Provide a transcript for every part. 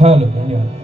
हाल धन्यवाद.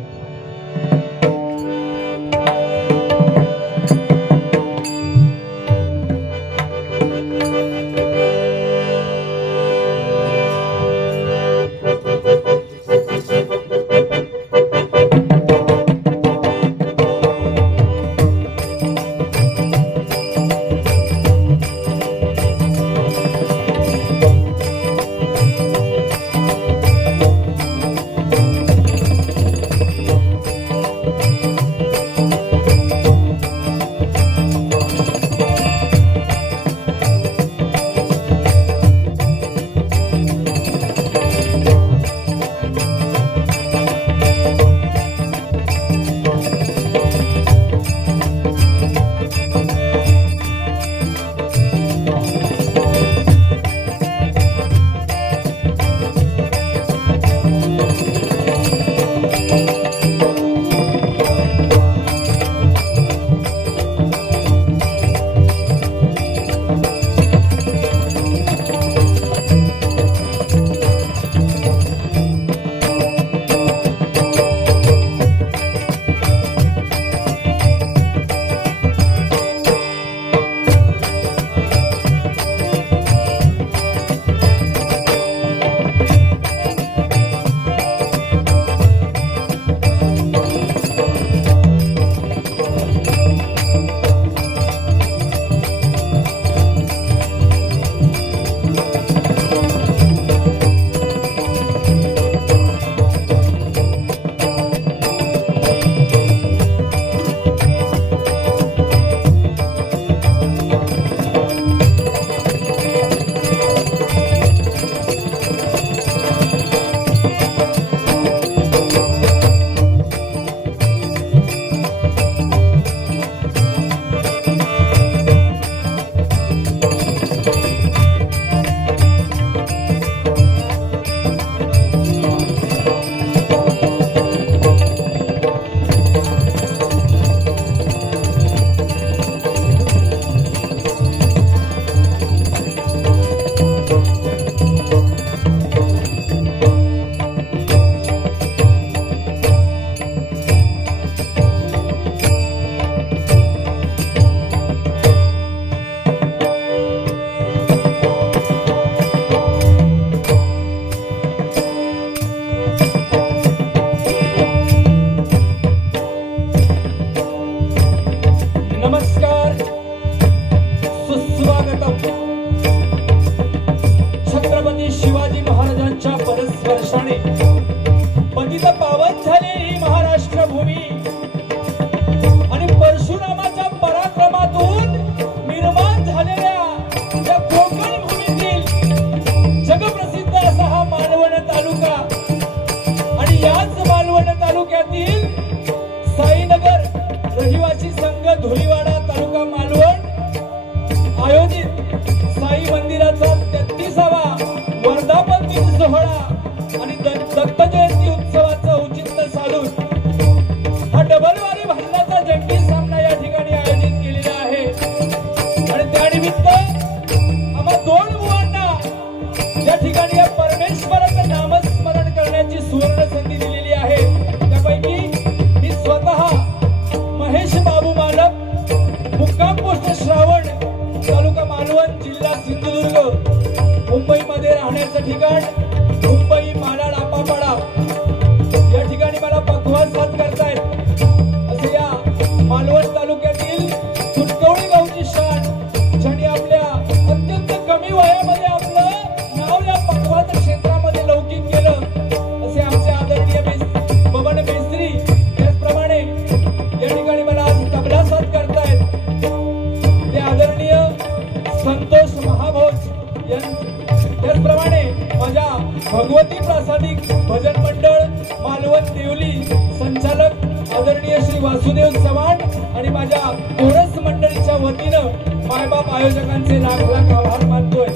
भगवती प्रासादिक भजन मंडळ मालवण देवली संचालक आदरणीय श्री वासुदेव चव्हाण आणि माझ्या कोरस मंडळीच्या वतीनं मायबाप आयोजकांचे लाख लाख आभार मानतोय।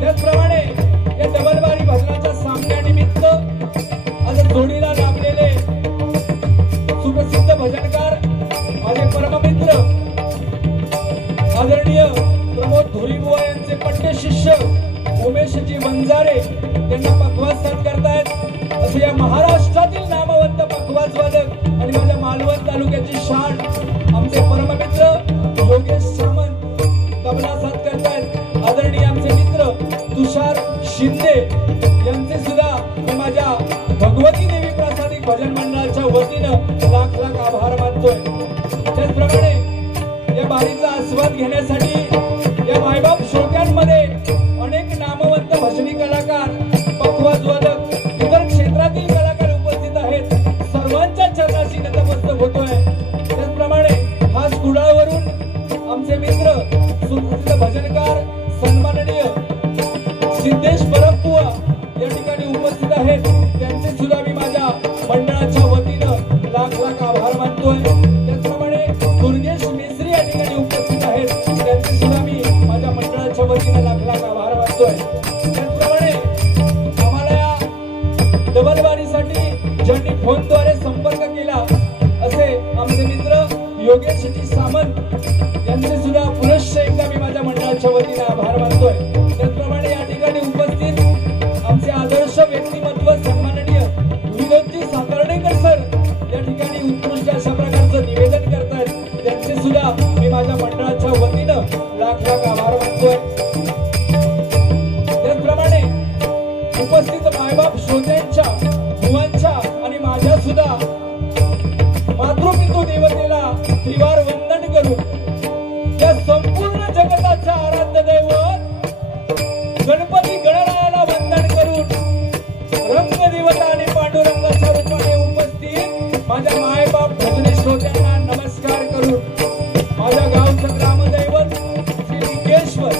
त्याचप्रमाणे या डबलबारी भजनाच्या सामन्यानिमित्त आज जोडीला लाभलेले सुप्रसिद्ध भजनकार माझे परममित्र आदरणीय प्रमोद धुरीबुवा यांचे पट्टे शिष्य उमेशजी वंजारे त्यांना पखवाज साथ करतायत। असे या महाराष्ट्रातील नामवंत पखवाज वादक आणि माझ्या मालवण तालुक्याची शान आमचे परममित्र योगेश सामंत तबला साथ करतायत। आदरणीय आमचे मित्र तुषार शिंदे यांचे सुद्धा मी माझ्या भगवती देवी प्रासादिक भजन मंडळाच्या वतीनं लाख लाख आभार मानतोय। त्याचप्रमाणे या बारीचा आस्वाद घेण्यासाठी या मायबाप श्रोत्यांमध्ये अनेक नामवंत भजनी कलाकार पखवाज वादक इतर क्षेत्रातील कलाकार उपस्थित आहेत। सर्वांच्या चरणाशी नतमस्तक होतोय। त्याचप्रमाणे खास कुडाळवरून आमचे मित्र सुप्रसिद्ध भजनकार सन्माननीय सिद्धेश परबुवा या ठिकाणी उपस्थित आहेत। त्यांचे सुद्धा मी माझ्या मंडळाच्या वतीनं लाख लाख आभार मानतोय। त्याचप्रमाणे दुर्गेश मिस्त्री या ठिकाणी उपस्थित आहेत। त्यांचे सुद्धा मी माझ्या मंडळाच्या वतीनं लाख लाख आभार मानतोय। त्याचप्रमाणे आम्हाला या डबलबारीसाठी ज्यांनी फोनद्वारे संपर्क केला असे आमचे मित्र योगेशजी सामंत यांचे सुद्धा पुनश्च एकदा मी माझ्या मंडळाच्या वतीनं आभार मानतोय। त्याचप्रमाणे या ठिकाणी उपस्थित आमचे आदर्श व्यक्तिमत्व सन्माननीय विनोदजी सातर्डेकर सर या ठिकाणी उत्कृष्ट अशा प्रकारचं निवेदन करतायत। त्यांचे सुद्धा मी माझ्या मंडळाच्या वतीनं लाख लाख आभार मानतोय। त्याचप्रमाणे उपस्थित मायबाप श्रोत्यांच्या मुलांच्या आणि माझ्या सुद्धा मातृपितृ देवतेला त्रिवार वंदन करून या संपूर्ण जगताचा आराध्य दैवत गणपती गणरायाला वंदन करून रंगदेवता आणि पांडुरंगाच्या रूपाने उपस्थित माझ्या मायबाप भजनी श्रोत्यांना नमस्कार करून माझ्या गावचं ग्रामदैवत श्री लिंगेश्वर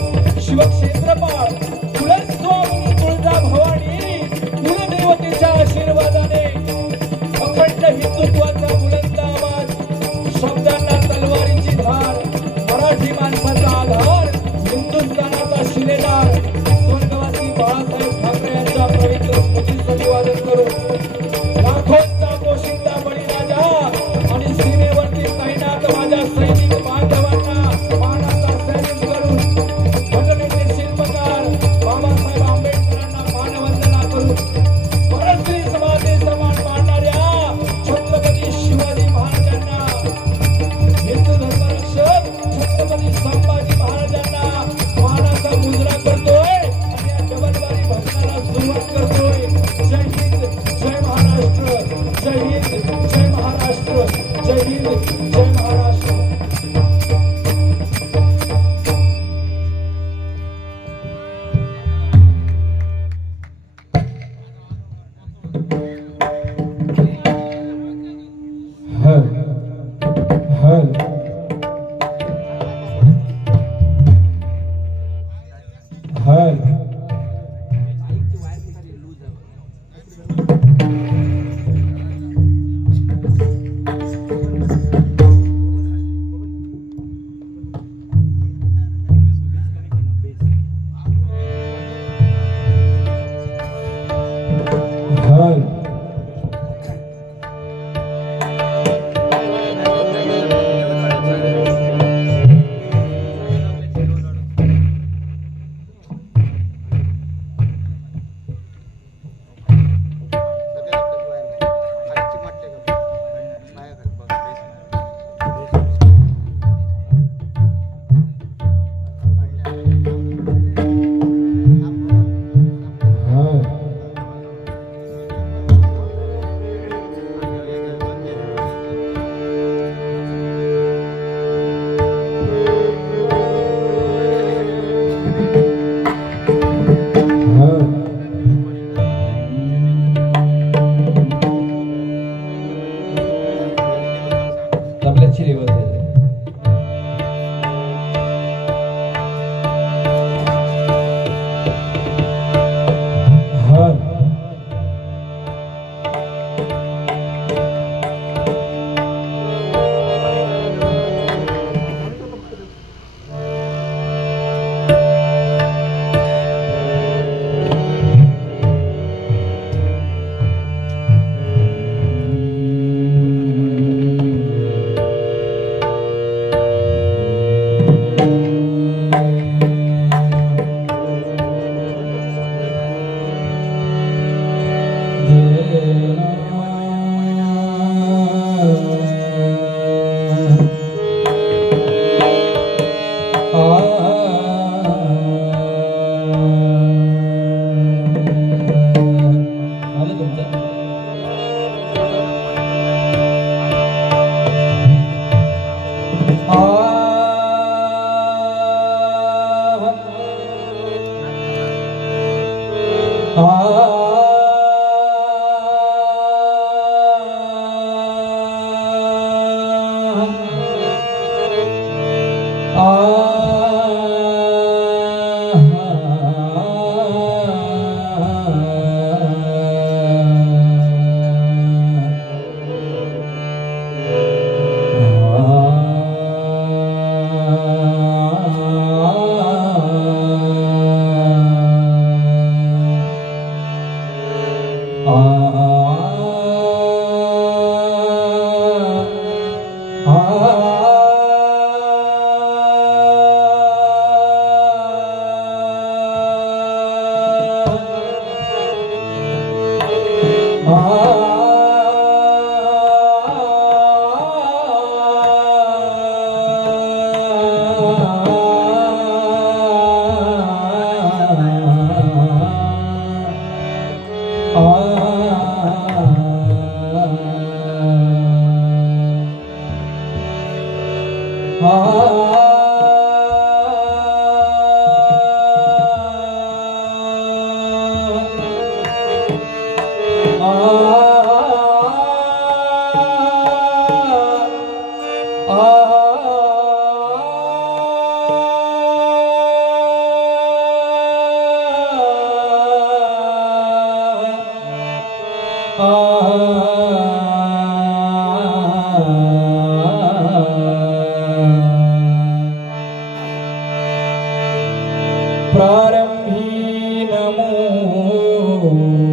प्रारंभी नमो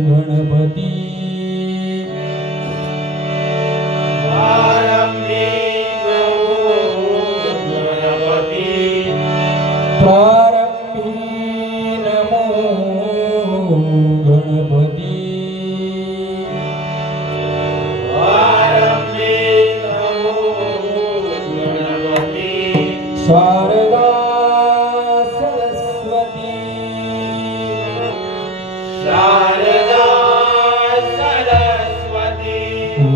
गणपती प्रारंभी नमो गणपती प्रारंभी नमो गणपती प्रारंभी नमो गणपती शारदा शारदा सरस्वती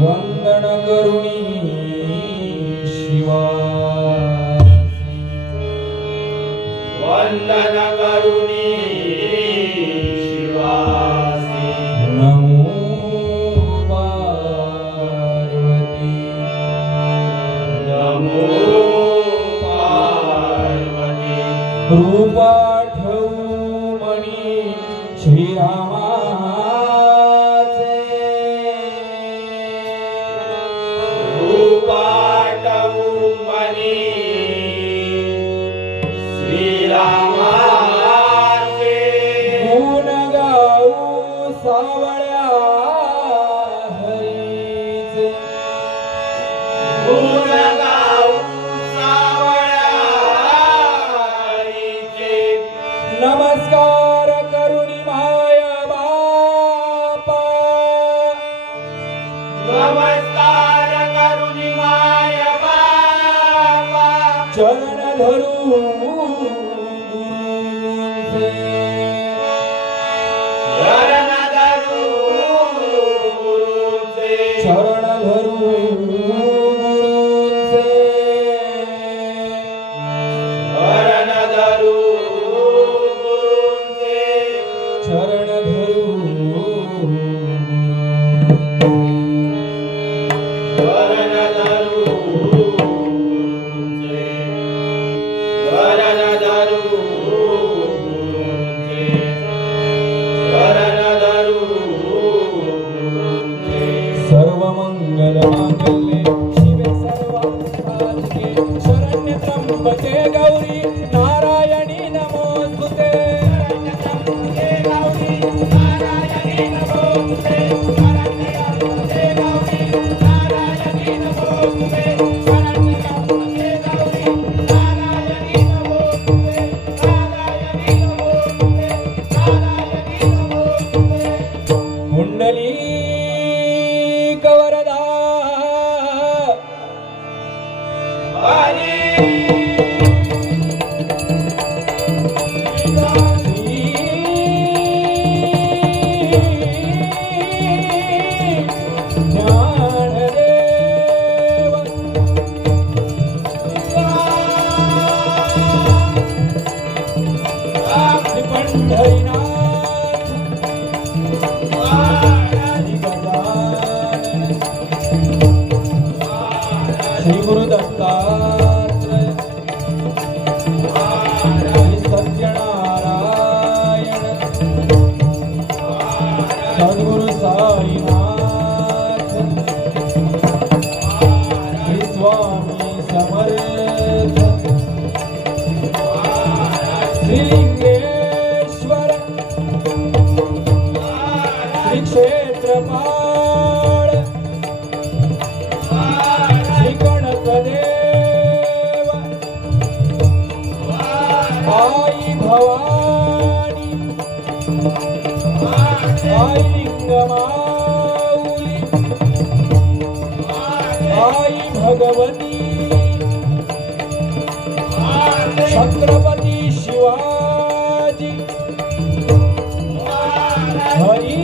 वंदन करुणी शिवा वंदन करुणी शिवासी नमो पार्वती नमो पार्वती रूपा ठेवमणी श्रीरामाचे रूपाटवमणी श्रीरामाचे गुण गाऊ सावळ्या हरीचे गुण गाऊ सावळ्या हरीचे नमस्कार करुणी माया बापा नमस्कार करुणी माय बाबा चरण धरू गुरूंचे शरण धरू गुरूंचे चरण धरू गुरूंचे शरण धरू गुरूंचे चरण धरू शरण धरू गुरूंचे शरण धरू गुरूंचे सत्यनारायण सद्गुरु साईनाथ श्री स्वामी समर्थ श्री लिंगेश्वर श्री क्षेत्रपाल श्री गणपदेव आई भवानी आई लिंगमाऊली आई भगवती छत्रपती शिवाजी हरी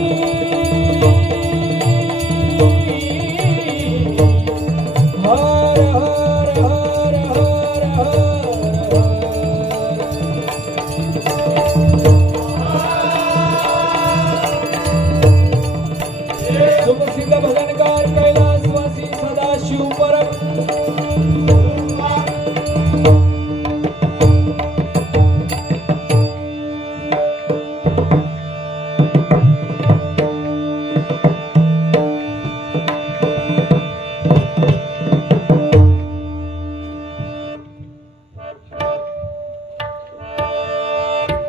हर हर हर हर हर सुप्रसिद्ध भजनकार कैलासवासी सदाशिव परम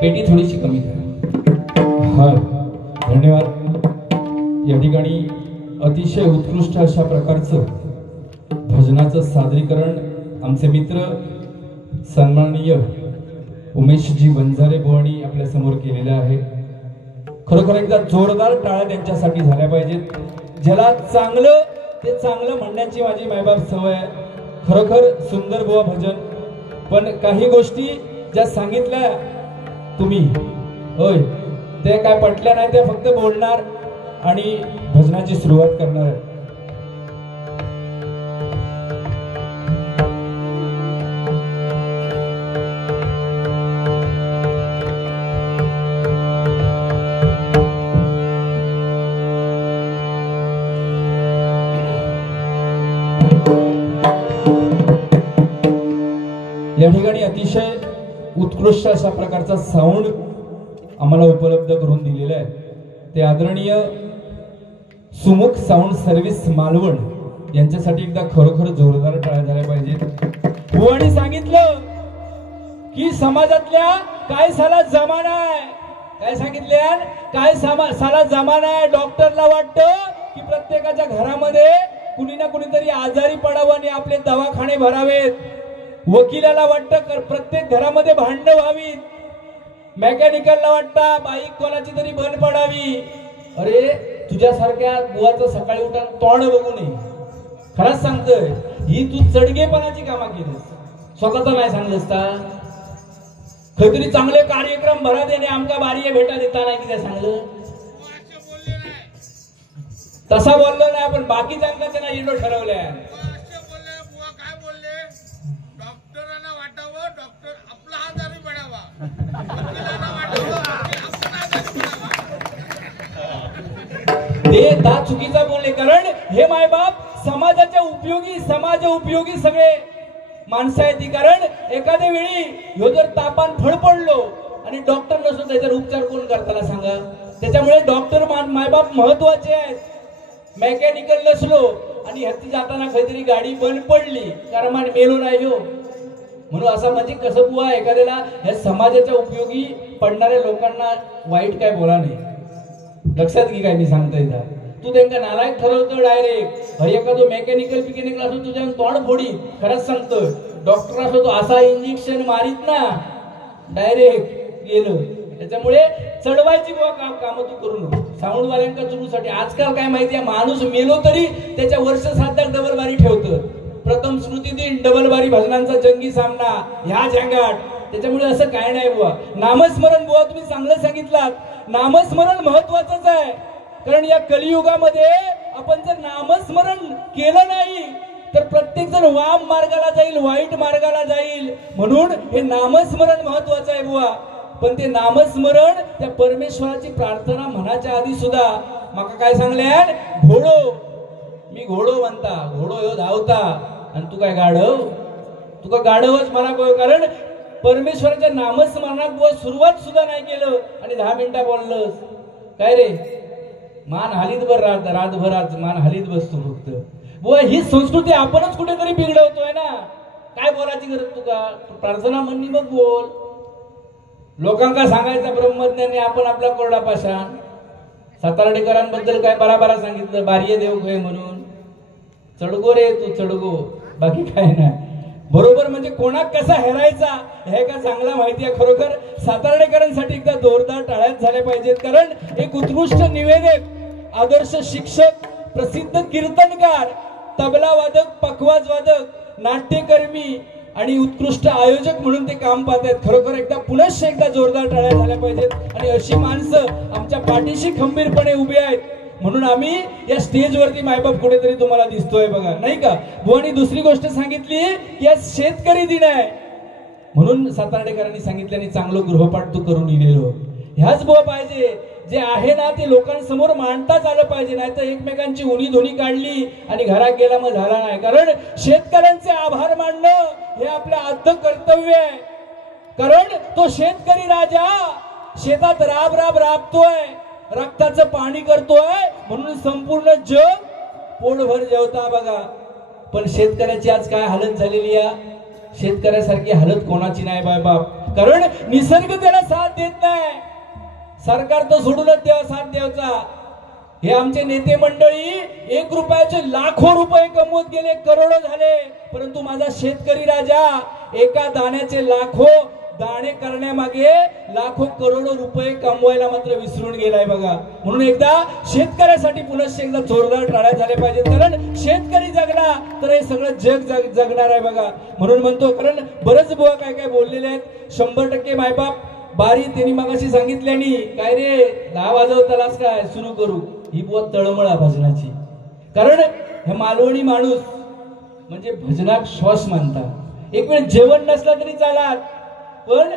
पेटी थोडीशी कमी करा. हा धन्यवाद. या ठिकाणी अतिशय उत्कृष्ट अशा प्रकारचं भजनाचं सादरीकरण आमचे मित्र सन्माननीय उमेशजी वंजारे बुवानी आपल्या समोर केलेलं आहे. खरोखर एकदा जोरदार टाळ्या त्यांच्यासाठी झाल्या पाहिजेत. ज्याला चांगलं ते चांगलं म्हणण्याची माझी मायबाप सवय आहे. खरोखर सुंदर बुवा भजन. पण काही गोष्टी ज्या सांगितल्या तुम्ही होय ते काय पटल्या नाही. ते फक्त बोलणार आणि भजनाची सुरुवात करणार आहे. या ठिकाणी अतिशय उत्कृष्ट अशा प्रकारचा साऊंड आम्हाला उपलब्ध करून दिलेला आहे. ते आदरणीय सुमुख साऊंड सर्व्हिस मालवण यांच्यासाठी एकदा खरोखर जोरदार टाळ्या झाल्या पाहिजेत. बुवानी सांगितलं की समाजातल्या काय साला जमाना आहे. काय सांगितलं काय साला जमाना आहे. डॉक्टरला वाटतं की प्रत्येकाच्या घरामध्ये कुणी ना कुणीतरी आजारी पडावं आणि आपले दवाखाने भरावेत. वकिलाला वाटतं प्रत्येक घरामध्ये भांडणं व्हावीत. मेकॅनिकलला वाटतं बाईक कोणाची तरी बंद पडावी. अरे तुझ्यासारख्या बुवाचं सकाळी उठून तोंड बघू नये. खरंच सांगतोय ही तू चडगेपणाची कामा केलीस. स्वतःच नाही सांगलंस का. काहीतरी चांगले कार्यक्रम भरा देणे आमका बारी भेटा देता नाही तिथे सांगलं. तसा बोललो नाही आपण बाकीच्यांना त्यांना येणं ठरवलंय. ते दा चुकीचा बोलले. कारण हे मायबाप समाजाच्या उपयोगी समाज उपयोगी सगळे माणसं आहेत. कारण एखाद्या वेळी ह्यो जर तापान फडफडलो आणि डॉक्टर नसतो त्याच्यावर उपचार कोण करताना सांगा. त्याच्यामुळे डॉक्टर मायबाप महत्वाचे आहेत. मेकॅनिकल नसलो आणि ह्याची जाताना काहीतरी गाडी बंद पडली कारण मान मेलो नाही हो म्हणून असं म्हणजे कसं बुवा एखाद्याला ह्या समाजाच्या उपयोगी पडणाऱ्या लोकांना वाईट काय बोला नाही. लक्षात घे काय मी सांगतोय का. तू त्यांना नालायक ठरवतो डायरेक्ट. एखादो मेकॅनिकल असो तुझ्या तोंड फोडी. खरंच सांगतोय डॉक्टर असो तो असा इंजेक्शन मारीत ना डायरेक्ट गेलो. त्याच्यामुळे चढवायची बुवा काम तू करू नको. साऊंडवाल्यांका चुरूसाठी आजकाल काय माहिती आहे माणूस मेलो तरी त्याच्या वर्ष साध्यात डबल बारी ठेवतं. प्रथम स्मृती दिन डबल बारी भजनांचा जंगी सामना ह्या जंगाट. त्याच्यामुळे असं काय नाही बुवा. नामस्मरण बुवा तुम्ही चांगलं सांगितलात. नामस्मरण महत्वाचंच आहे. कारण या कलियुगामध्ये आपण जर नामस्मरण केलं नाही तर प्रत्येक जण वाम मार्गाला जाईल वाईट मार्गाला जाईल. म्हणून हे नामस्मरण महत्वाचं आहे बुवा. पण ते नामस्मरण त्या परमेश्वराची प्रार्थना म्हणाच्या आधी सुद्धा माका काय सांगले घोडो मी घोडो म्हणता घोडो ह्यो धावता आणि तू काय गाढव. तुका गाढवच मला कारण परमेश्वराच्या नामस्मरणात बुवा सुरुवात सुद्धा नाही केलं आणि 10 मिनिटं बोललंस काय रे, मान हालीत भर रातभर आज मान हालीत बसतो फक्त. बुवा ही संस्कृती आपणच कुठेतरी बिघडवतोय ना. काय बोलायची गरज तुका, प्रार्थना म्हणणी मग बोल. लोकांका सांगायचं ब्रह्मज्ञानी, आपण आपला कोरडा पाषाण. सातार्डेकरांबद्दल काय बराबरा सांगितलं, बार्य देव काय म्हणून. चढगो रे तू चढगो, बाकी काय नाही. बरोबर म्हणजे कोणाक कसा हेरायचा हे का चांगला माहिती आहे. खरोखर सातार्डेकरांसाठी एकदा जोरदार टाळ्याच झाल्या पाहिजेत. कारण एक उत्कृष्ट निवेदक, आदर्श शिक्षक, प्रसिद्ध कीर्तनकार, तबला वादक, पखवाज वादक, नाट्यकर्मी आणि उत्कृष्ट आयोजक म्हणून ते काम पाहत आहेत. खरोखर एकदा जोरदार टाळ्या झाल्या पाहिजेत. आणि अशी माणसं आमच्या पाठीशी खंबीरपणे उभी आहेत म्हणून आम्ही या स्टेजवरती मायबाप कुठेतरी तुम्हाला दिसतोय बघा, नाही का. बुवानी दुसरी गोष्ट सांगितली की आज शेतकरी दिन आहे म्हणून सातार्डेकरांनी सांगितल्याने चांगलं गृहपाठ तू करून लिहिलेलो. ह्याच बुवा पाहिजे, जे आहे ना ते लोकांसमोर मांडताच आलं पाहिजे. नाही तर एकमेकांची उनी धुनी काढली आणि घरात गेला मग झाला नाही. कारण शेतकऱ्यांचे आभार मानणं हे आपलं आद्य कर्तव्य आहे. कारण तो शेतकरी राजा शेतात राबतोय, रक्ताचं पाणी करतोय म्हणून संपूर्ण जग पोटभर जेवता बघा. पण शेतकऱ्याची आज काय हालत झालेली आहे, शेतकऱ्यासारखी हालत कोणाची नाही बाप. कारण निसर्ग त्याला साथ देत नाही, सरकार तर सोडूनच द्यावा साथ द्यायचा. हे आमचे नेते मंडळी 1 रुपयाचे लाखो रुपये कमवत गेले, करोडो झाले. परंतु माझा शेतकरी राजा एका दाण्याचे लाखो दाणे करण्यामागे लाखो करोडो रुपये कमवायला मात्र विसरून गेलाय बघा. म्हणून एकदा शेतकऱ्यासाठी पुनश्च एकदा जोरदार टाळ्या झाल्या पाहिजेत. कारण शेतकरी जगला तर हे सगळं जग जगणार आहे बघा. म्हणून म्हणतो, कारण बरेच बुवा काय काय बोललेले आहेत. 100% मायबाप बारी त्यांनी मगाशी सांगितल्यानी काय रे 10 वाजवतालाच काय सुरू करू, ही बुवा तळमळा भजनाची. कारण हे मालवणी माणूस म्हणजे भजनात श्वास मानता. एक वेळ जेवण नसला तरी चालात, पण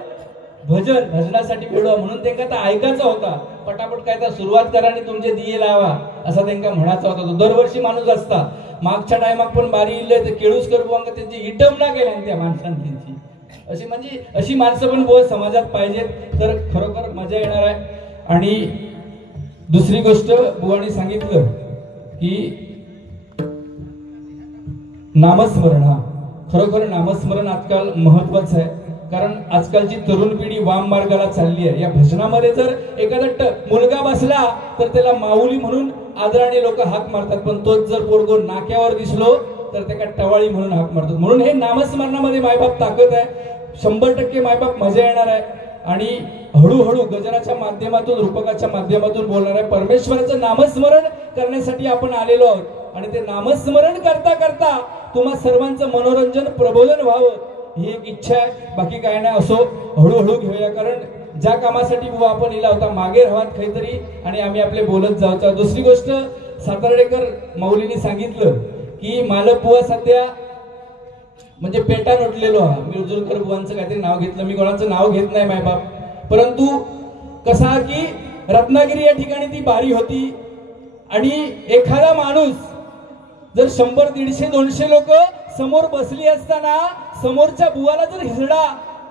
भजनासाठी भेटवा म्हणून त्यांना तर ऐकायचा होता. पटापट काय तर सुरुवात करा आणि तुमचे दिये लावा असा त्यांना म्हणायचा होता. तो दरवर्षी माणूस असता. मागच्या टायमाक पण बारी इल्ले तर केळूसकर बुवांना त्यांची इटमना केल्या त्या माणसांनी त्यांची. अशी म्हणजे अशी माणसं पण बुवा समाजात पाहिजेत तर खरोखर मजा येणार आहे. आणि दुसरी गोष्ट बुवानी सांगितलं की नामस्मरण, हा खरोखर नामस्मरण आजकाल महत्वाचं आहे. कारण आजकालची तरुण पिढी वाम मार्गाला चालली आहे. या भजनामध्ये जर एखादा मुलगा बसला तर त्याला माऊली म्हणून आदराने लोक हाक मारतात, पण तोच जर पोरगो नाक्यावर दिसलो तर त्याला टवाळी म्हणून हाक मारतात. म्हणून हे नामस्मरणामध्ये मायबाप ताकद आहे. 100% मायबाप मजा येणार आहे. आणि हळूहळू गजराच्या माध्यमातून, रूपकाच्या माध्यमातून बोलणार आहे. परमेश्वराचं नामस्मरण करण्यासाठी आपण आलेलो आहोत. आणि ते नामस्मरण करता करता तुम्हा सर्वांचं मनोरंजन, प्रबोधन व्हावं ही एक इच्छा आहे. बाकी काय नाही. असो हळूहळू घेऊया. कारण ज्या कामासाठी बुवा आपण इला होता मागे राहात काहीतरी आणि आम्ही आपले बोलत जाऊचा. दुसरी गोष्ट सातार्डेकर माऊलींनी सांगितलं की मालक बुवा सध्या म्हणजे पेटा नोटलेलो हा. मी उजुरकर बुवांचं काहीतरी नाव घेतलं, मी कोणाचं नाव घेत नाही मायबाप. परंतु कसा की रत्नागिरी या ठिकाणी ती बारी होती आणि एखादा माणूस जर 100, 150, 200 लोक समोर बसली असताना समोरच्या बुवाला जर हिजडा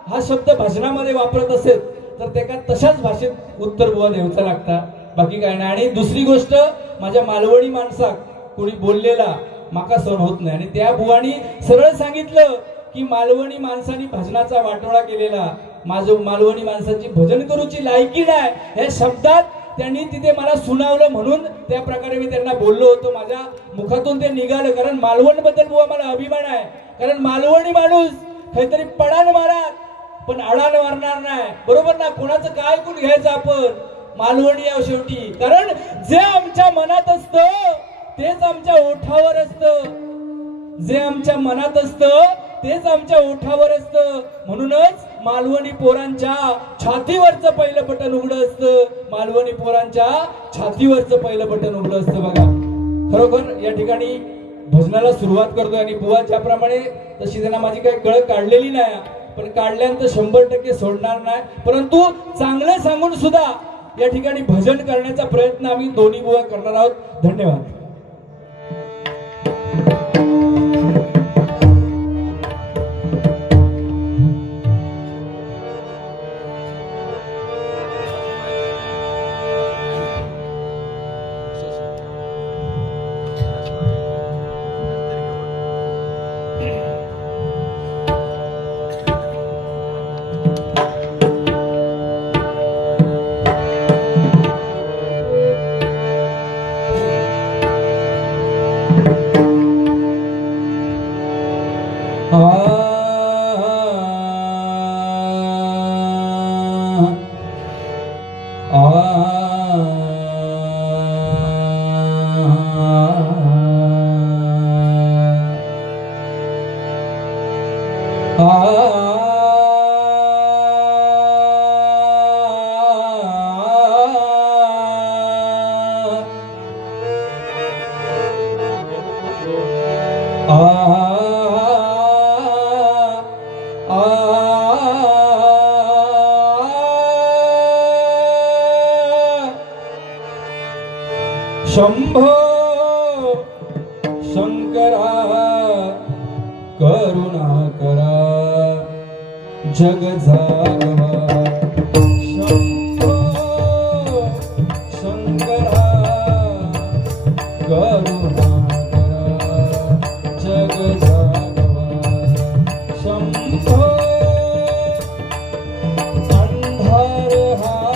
हा शब्द भजनामध्ये वापरत असेल तर त्याला तशाच भाषेत उत्तर बुवा द्यायचा लागता. बाकी काय नाही. आणि दुसरी गोष्ट माझ्या मालवणी माणसाक कोणी बोललेला माका सहन होत नाही. आणि त्या बुवानी सरळ सांगितलं की मालवणी माणसांनी भजनाचा वाटोळा केलेला, माझं मालवणी माणसाची भजन करूची लायकी नाही या शब्दात त्यांनी तिथे मला सुनावलं. म्हणून त्या प्रकारे मी त्यांना बोललो होतो. माझ्या मुखातून ते निघालं. कारण मालवण बद्दल बुवा मला अभिमान आहे. कारण मालवणी माणूस काहीतरी पडान मारात पण अडान मारणार नाही. बरोबर ना. कोणाचं काय ऐकून घ्यायचं आपण, मालवणी आहे शेवटी. कारण जे आमच्या मनात असतं तेच आमच्या ओठावर असतं, जे आमच्या मनात असतं तेच आमच्या ओठावर असतं. म्हणूनच मालवणी पोरांच्या छातीवरचं पहिलं बटन उघडं असतं. मालवणी पोरांच्या छातीवरचं पहिलं बटन उघडं असतं बघा. खरोखर या ठिकाणी भजनाला सुरुवात करतोय. आणि बुवा ज्याप्रमाणे तशी त्यांना माझी काही कळ काढलेली नाही, पण काढल्यानंतर 100% सोडणार नाही. परंतु चांगलं सांगून सुद्धा या ठिकाणी भजन करण्याचा प्रयत्न आम्ही दोन्ही बुवा करणार आहोत. धन्यवाद. शंभो शंकरा करुणा करा जग जागवा शंभो शंकरा करुणा करा जग जागवा शंभो अंधार हा